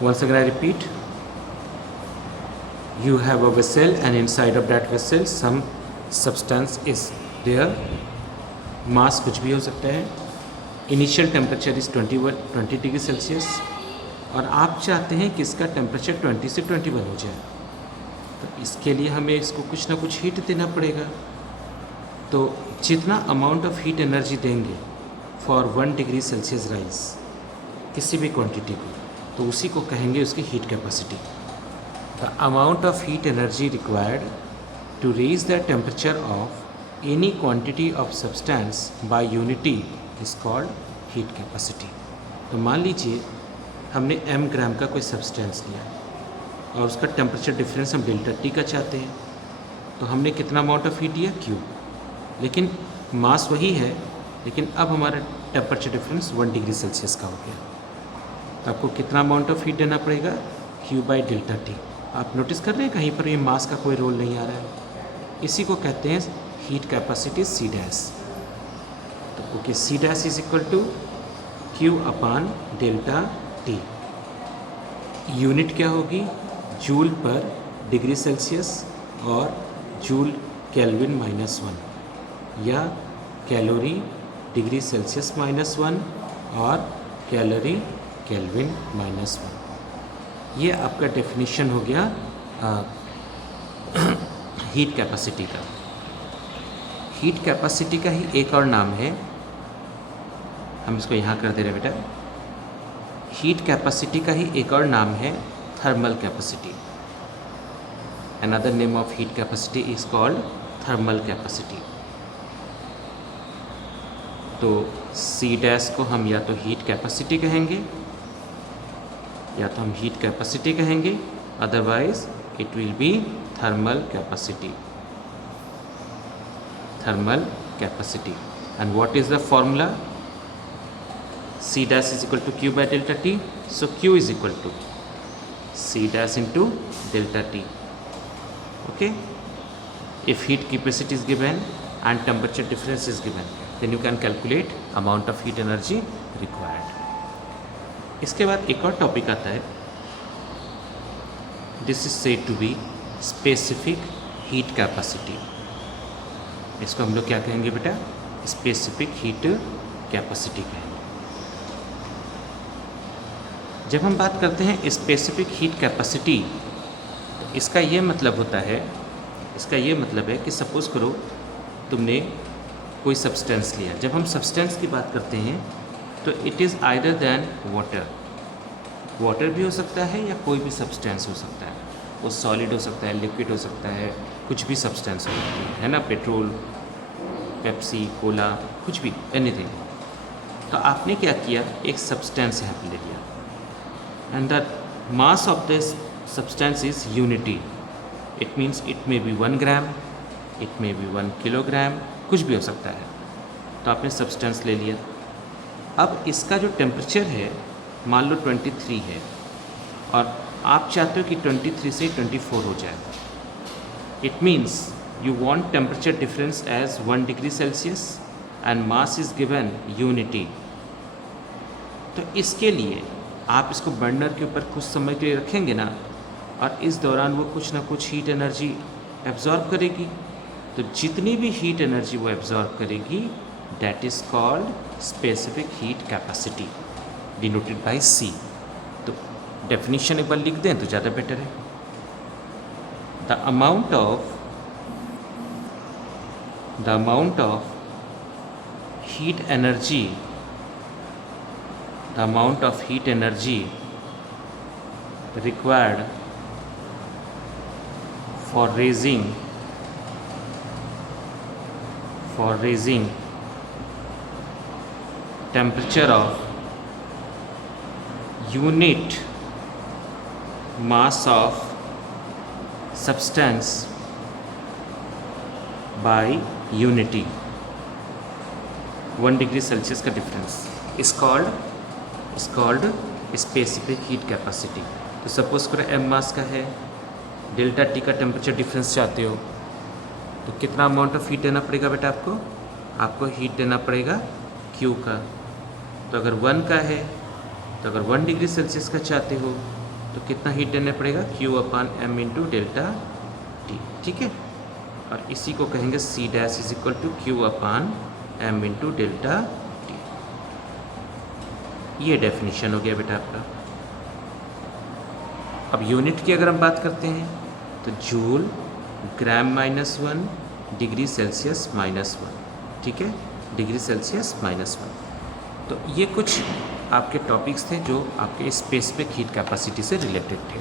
Once again I repeat, you have a vessel and inside of that vessel some substance is there. मास कुछ भी हो सकता है. Initial temperature is 20 degree Celsius और आप चाहते हैं कि इसका टेम्परेचर 20 से 21 हो जाए. तो इसके लिए हमें इसको कुछ ना कुछ हीट देना पड़ेगा. तो जितना अमाउंट ऑफ हीट एनर्जी देंगे फॉर 1 डिग्री सेल्सियस राइज किसी भी क्वांटिटी को, तो उसी को कहेंगे उसकी heat capacity. The amount of heat energy required to raise the temperature of any quantity of substance by unity is called heat capacity. तो मान लीजिए हमने m ग्राम का कोई सब्सटेंस लिया और उसका टेम्परेचर डिफरेंस हम डेल्टा टी का चाहते हैं. तो हमने कितना अमाउंट ऑफ हीट दिया Q, लेकिन मास वही है, लेकिन अब हमारा टेम्परेचर डिफरेंस 1 डिग्री सेल्सियस का हो गया. तो आपको कितना अमाउंट ऑफ हीट देना पड़ेगा Q/ΔT. आप नोटिस कर रहे हैं कहीं पर ये मास का कोई रोल नहीं आ रहा है. इसी को कहते हैं हीट कैपेसिटी C डैश. तो okay, C dash is equal to Q/ΔT. Unit क्या होगी? जूल पर डिग्री सेल्सियस और जूल केल्विन -1 या कैलोरी डिग्री सेल्सियस -1 और कैलोरी केल्विन -1. ये आपका डेफिनेशन हो गया हीट कैपेसिटी का. हीट कैपेसिटी का ही एक और नाम है, हम इसको यहाँ कर दे रहे बेटा. हीट कैपेसिटी का ही एक और नाम है thermal capacity. Another name of heat capacity is called thermal capacity. तो C डैश को हम या तो हीट कैपेसिटी कहेंगे या तो हम हीट कैपेसिटी कहेंगे, otherwise it will be thermal capacity. Thermal capacity. And what is the formula? C dash is equal to Q/ΔT. So Q is equal to C dash into delta T. Okay. If heat capacity is given and temperature difference is given, then you can calculate amount of heat energy required. इसके बाद एक और topic आता है. This is said to be specific heat capacity. इसको हम लोग क्या कहेंगे बेटा? Specific heat capacity कहेंगे. जब हम बात करते हैं स्पेसिफिक हीट कैपेसिटी, तो इसका ये मतलब होता है, इसका ये मतलब है कि सपोज़ करो तुमने कोई सब्सटेंस लिया. जब हम सब्सटेंस की बात करते हैं तो it is either than water. Water भी हो सकता है या कोई भी सब्सटेंस हो सकता है. वो सॉलिड हो सकता है, लिक्विड हो सकता है, कुछ भी सब्सटेंस हो सकती है ना. पेट्रोल, पेप्सी, कोला, कुछ भी, एनीथिंग. तो आपने क्या किया, एक सब्सटेंस यहाँ पर ले लिया and the mass of this substance is unity. It means it may be 1 gram, it may be 1 kilogram, कुछ भी हो सकता है. तो आपने सब्सटेंस ले लिया. अब इसका जो टेम्परेचर है मान लो 23 है और आप चाहते हो कि 23 से 24 हो जाए. It means you want temperature difference as 1 degree Celsius and mass is given unity. तो इसके लिए आप इसको बर्नर के ऊपर कुछ समय के लिए रखेंगे ना, और इस दौरान वो कुछ ना कुछ हीट एनर्जी एब्जॉर्ब करेगी. तो जितनी भी हीट एनर्जी वो एब्जॉर्ब करेगी, that is called specific heat capacity, denoted by C. तो डेफिनेशन एक बार लिख दें तो ज़्यादा बेटर है. The amount of heat energy, the amount of heat energy required for raising temperature of unit mass of substance by unity 1 degree Celsius का difference is called specific heat capacity. तो suppose करो m mass का है, delta T का temperature difference चाहते हो, तो कितना अमाउंट ऑफ हीट देना पड़ेगा बेटा? आपको हीट देना पड़ेगा Q का. तो अगर 1 का है, तो अगर 1 डिग्री सेल्सियस का चाहते हो तो कितना हीट देना पड़ेगा, Q/m इंटू डेल्टा टी, ठीक है। और इसी को कहेंगे C dash is equal to Q/m into delta T. ये डेफिनेशन हो गया बेटा आपका। अब यूनिट की अगर हम बात करते हैं तो जूल ग्राम -1 डिग्री सेल्सियस -1, ठीक है, डिग्री सेल्सियस -1। तो ये कुछ आपके टॉपिक्स थे जो आपके स्पेसिफिक हीट कैपेसिटी से रिलेटेड थे।